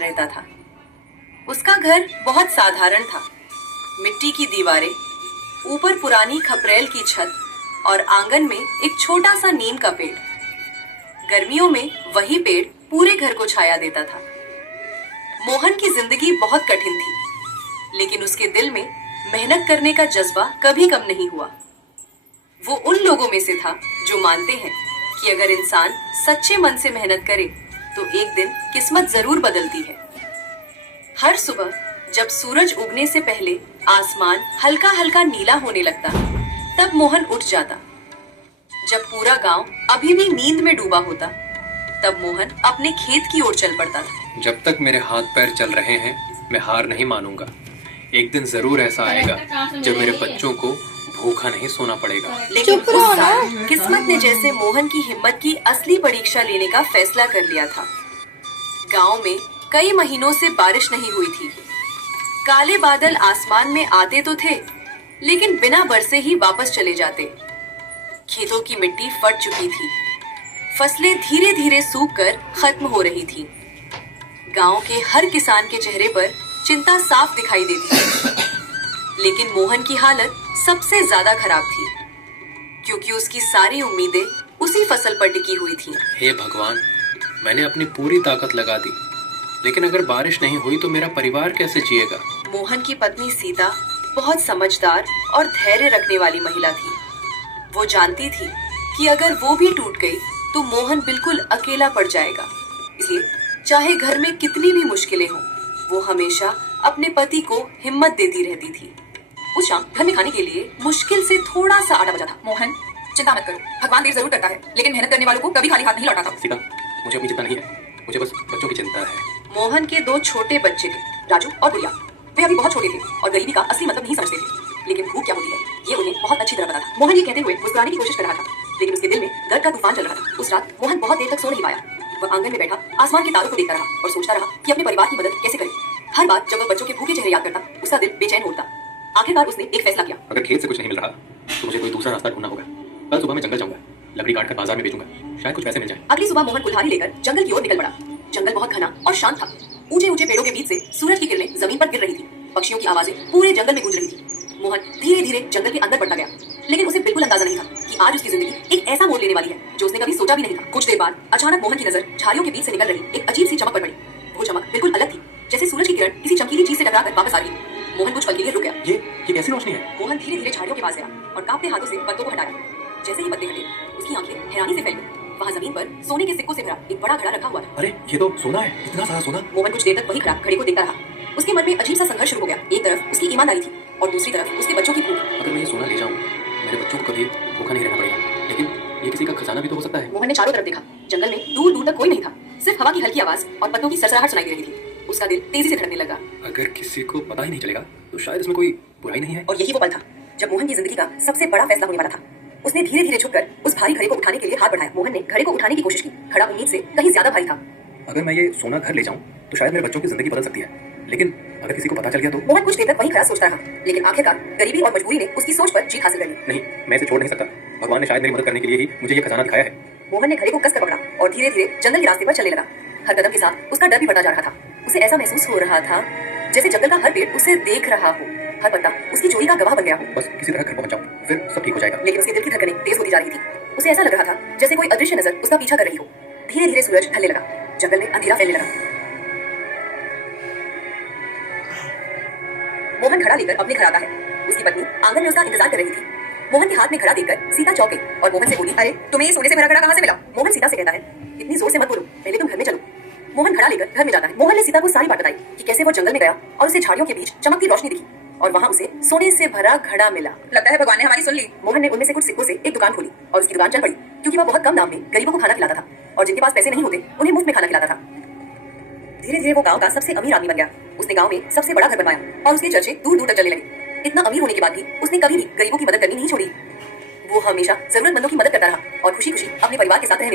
रहता था। उसका घर बहुत साधारण था। मिट्टी की दीवारें, ऊपर पुरानी खपरेल की छत और आंगन में एक छोटा सा नीम का पेड़। गर्मियों में वही पेड़ पूरे घर को छाया देता था। मोहन की जिंदगी बहुत कठिन थी, लेकिन उसके दिल में मेहनत करने का जज्बा कभी कम नहीं हुआ। वो उन लोगों में से था जो मानते हैं कि अगर इंसान सच्चे मन से मेहनत करे तो एक दिन किस्मत जरूर बदलती है। हर सुबह जब सूरज उगने से पहले आसमान हल्का हल्का नीला होने लगता, तब मोहन उठ जाता। जब पूरा गांव अभी भी नींद में डूबा होता, तब मोहन अपने खेत की ओर चल पड़ता था। जब तक मेरे हाथ पैर चल रहे हैं, मैं हार नहीं मानूंगा। एक दिन जरूर ऐसा आएगा जब मेरे बच्चों को भूखा नहीं सोना पड़ेगा। लेकिन उस साल किस्मत ने जैसे मोहन की हिम्मत की असली परीक्षा लेने का फैसला कर लिया था। गांव में कई महीनों से बारिश नहीं हुई थी। काले बादल आसमान में आते तो थे, लेकिन बिना बरसे ही वापस चले जाते। खेतों की मिट्टी फट चुकी थी। फसलें धीरे धीरे सूख कर खत्म हो रही थी। गांव के हर किसान के चेहरे पर चिंता साफ दिखाई देती थी। लेकिन मोहन की हालत सबसे ज्यादा खराब थी, क्योंकि उसकी सारी उम्मीदें उसी फसल पर टिकी हुई थी। हे भगवान, मैंने अपनी पूरी ताकत लगा दी, लेकिन अगर बारिश नहीं हुई तो मेरा परिवार कैसे जिएगा? मोहन की पत्नी सीता बहुत समझदार और धैर्य रखने वाली महिला थी। वो जानती थी कि अगर वो भी टूट गई तो मोहन बिल्कुल अकेला पड़ जाएगा। इसलिए चाहे घर में कितनी भी मुश्किलें हों, वो हमेशा अपने पति को हिम्मत देती रहती थी। उस शाम घर में खाने के लिए मुश्किल से थोड़ा सा आटा बचा था। मोहन, चिंता मत करो, भगवान देर जरूर करता है, लेकिन मेहनत करने वालों को कभी खाली हाथ नहीं लौटाता। सीता, मुझे अपनी चिंता नहीं है, मुझे बस बच्चों की चिंता है। मोहन के दो छोटे बच्चे थे, राजू और गुड़िया। वे अभी बहुत छोटे थे और गरीबी का असली मतलब नहीं समझते थे, लेकिन भूख क्या होती है ये उन्हें बहुत अच्छी तरह पता था। मोहन ये कहते हुए मुस्कुराने की कोशिश कर रहा था, लेकिन उसके दिल में दर्द का तूफान चल रहा था। उस रात मोहन बहुत देर तक सो नहीं पाया। वह आंगन में बैठा आसमान के तारों को देखता रहा और सोचता रहा कि अपने परिवार की मदद कैसे करे। हर बार जब वह बच्चों के भूखे चेहरे याद करता, उसका दिल बेचैन होता। आखिरकार उसने एक फैसला किया। अगर खेत से कुछ नहीं मिल रहा तो मुझे कोई दूसरा रास्ता ढूंढना होगा। कल सुबह मैं जंगल जाऊंगा, लकड़ी काटकर बाजार में बेचूंगा, शायद कुछ पैसे मिल जाए। अगली सुबह मोहन कुल्हाड़ी लेकर जंगल की ओर निकल पड़ा। जंगल बहुत घना और शांत था। ऊंचे ऊंचे पेड़ों के बीच से सूरज की किरणें जमीन पर गिर रही थी। पक्षियों की आवाजें पूरे जंगल में गूंज रही थी। मोहन धीरे धीरे जंगल के अंदर बढ़ता गया, लेकिन उसे बिल्कुल अंदाजा नहीं था कि आज उसकी जिंदगी एक ऐसा मोड़ लेने वाली है जो उसने कभी सोचा भी नहीं था। कुछ देर बाद अचानक मोहन की नजर झाड़ियों के बीच से निकल रही एक अजीब सी चमक पर पड़ी। वो चमक बिल्कुल अलग थी, जैसे सूरज की किरण किसी चमकीली चीज से टकराकर वापस आ रही। मोहन कुछ पल के लिए रुक गया। ये कैसी रोशनी है? मोहन धीरे धीरे झाड़ियों के पास गया और कांपते हाथों से पत्तों को हटाया। जैसे ही पत्ते हटे, उसकी आंखें हैरानी से फैल गईं। वहां जमीन पर सोने के सिक्कों से भरा एक बड़ा घड़ा रखा हुआ था। अरे ये तो सोना है, इतना सारा सोना। मोहन कुछ देर तक वही घड़े को देखता रहा। उसके मन में अजीब सा संघर्ष शुरू हो गया। एक तरफ उसकी ईमानदारी थी और दूसरी तरफ उसके बच्चों की भूख। अगर मैं ये सोना ले जाऊं, मेरे बच्चों को कभी भूखा नहीं रहना पड़ेगा, लेकिन ये किसी का खजाना भी तो हो सकता है। मोहन ने चारों तरफ देखा। जंगल में दूर दूर तक कोई नहीं था, सिर्फ हवा की हल्की आवाज और पत्तों की सरसराहट सुनाई दे रही थी। उसका दिल तेजी से धड़कने लगा। अगर किसी को पता ही नहीं चलेगा तो शायद इसमें कोई बुराई नहीं है। और यही वो पल था जब मोहन की जिंदगी का सबसे बड़ा फैसला होने वाला था। उसने धीरे धीरे झुककर उस भारी घड़े को उठाने के लिए हाथ बढ़ाया। मोहन ने घड़े को उठाने की कोशिश की। घड़ा उम्मीद से कहीं ज्यादा भारी था। अगर मैं ये सोना घर ले जाऊं तो शायद मेरे बच्चों की जिंदगी बदल सकती है, लेकिन अगर किसी को पता चल गया तो? मोहन कुछ देर तक वही खड़ा सोचता रहा, लेकिन आखिरकार गरीबी और मजबूरी ने उसकी सोच पर जीत हासिल कर ली। नहीं, मैं इसे छोड़ नहीं सकता। भगवान ने शायद मेरी मदद करने के लिए ही मुझे ये खजाना दिखाया है। मोहन ने घड़े को कसकर पकड़ा और धीरे धीरे जंगल के रास्ते पर चलने लगा। हर कदम के साथ उसका डर भी बढ़ता जा रहा था। उसे ऐसा महसूस हो रहा था जैसे जंगल का हर पेड़ उसे देख रहा हो, हर पत्ता उसकी चोरी का गवाह बन गया हो। बस किसी तरह घर पहुंच जाऊं, फिर सब ठीक हो जाएगा। लेकिन उसके दिल की धड़कनें तेज होती जा रही थी। उसे ऐसा लग रहा था जैसे कोई अदृश्य नजर उसका पीछा कर रही हो। धीरे धीरे सूरज ढलने लगा। जंगल में अंधेरा फैलने लगा। मोहन घड़ा लेकर अपने घर आता है। उसकी पत्नी आंगन में उसका इंतजार कर रही थी। मोहन के हाथ में घड़ा देखकर सीता चौंक गई और मोहन से बोली, अरे तुम्हें ये सोने से भरा घड़ा कहाँ से मिला? मोहन सीता से कहता है, इतनी जोर से मत बोलो, पहले तुम घर में चलो। मोहन घड़ा लेकर घर में जाता है। मोहन ने सीता को सारी बात बताई कि कैसे वो जंगल में गया और उसे झाड़ियों के बीच चमकती रोशनी दिखी और वहाँ उसे सोने से भरा घड़ा मिला। लगता है भगवान ने हमारी सुन ली। मोहन ने उनमें से कुछ सिक्कों से एक दुकान खोली और उसकी दुकान चल पड़ी, क्योंकि वह बहुत कम दाम में गरीबों को खाना खिलाता था और जिनके पास पैसे नहीं होते उन्हें मुफ्त में खाना खिलाता था। धीरे धीरे वो गांव का सबसे अमीर आदमी बन गया। उसने गांव में सबसे बड़ा घर बनवाया और उसके चर्चे दूर दूर तक चलने लगे। इतना अमीर होने के बाद भी उसने कभी भी गरीबों की मदद करनी नहीं छोड़ी। वो हमेशा जरूरतमंदों की मदद करता रहा और खुशी खुशी अपने परिवार के साथ रहने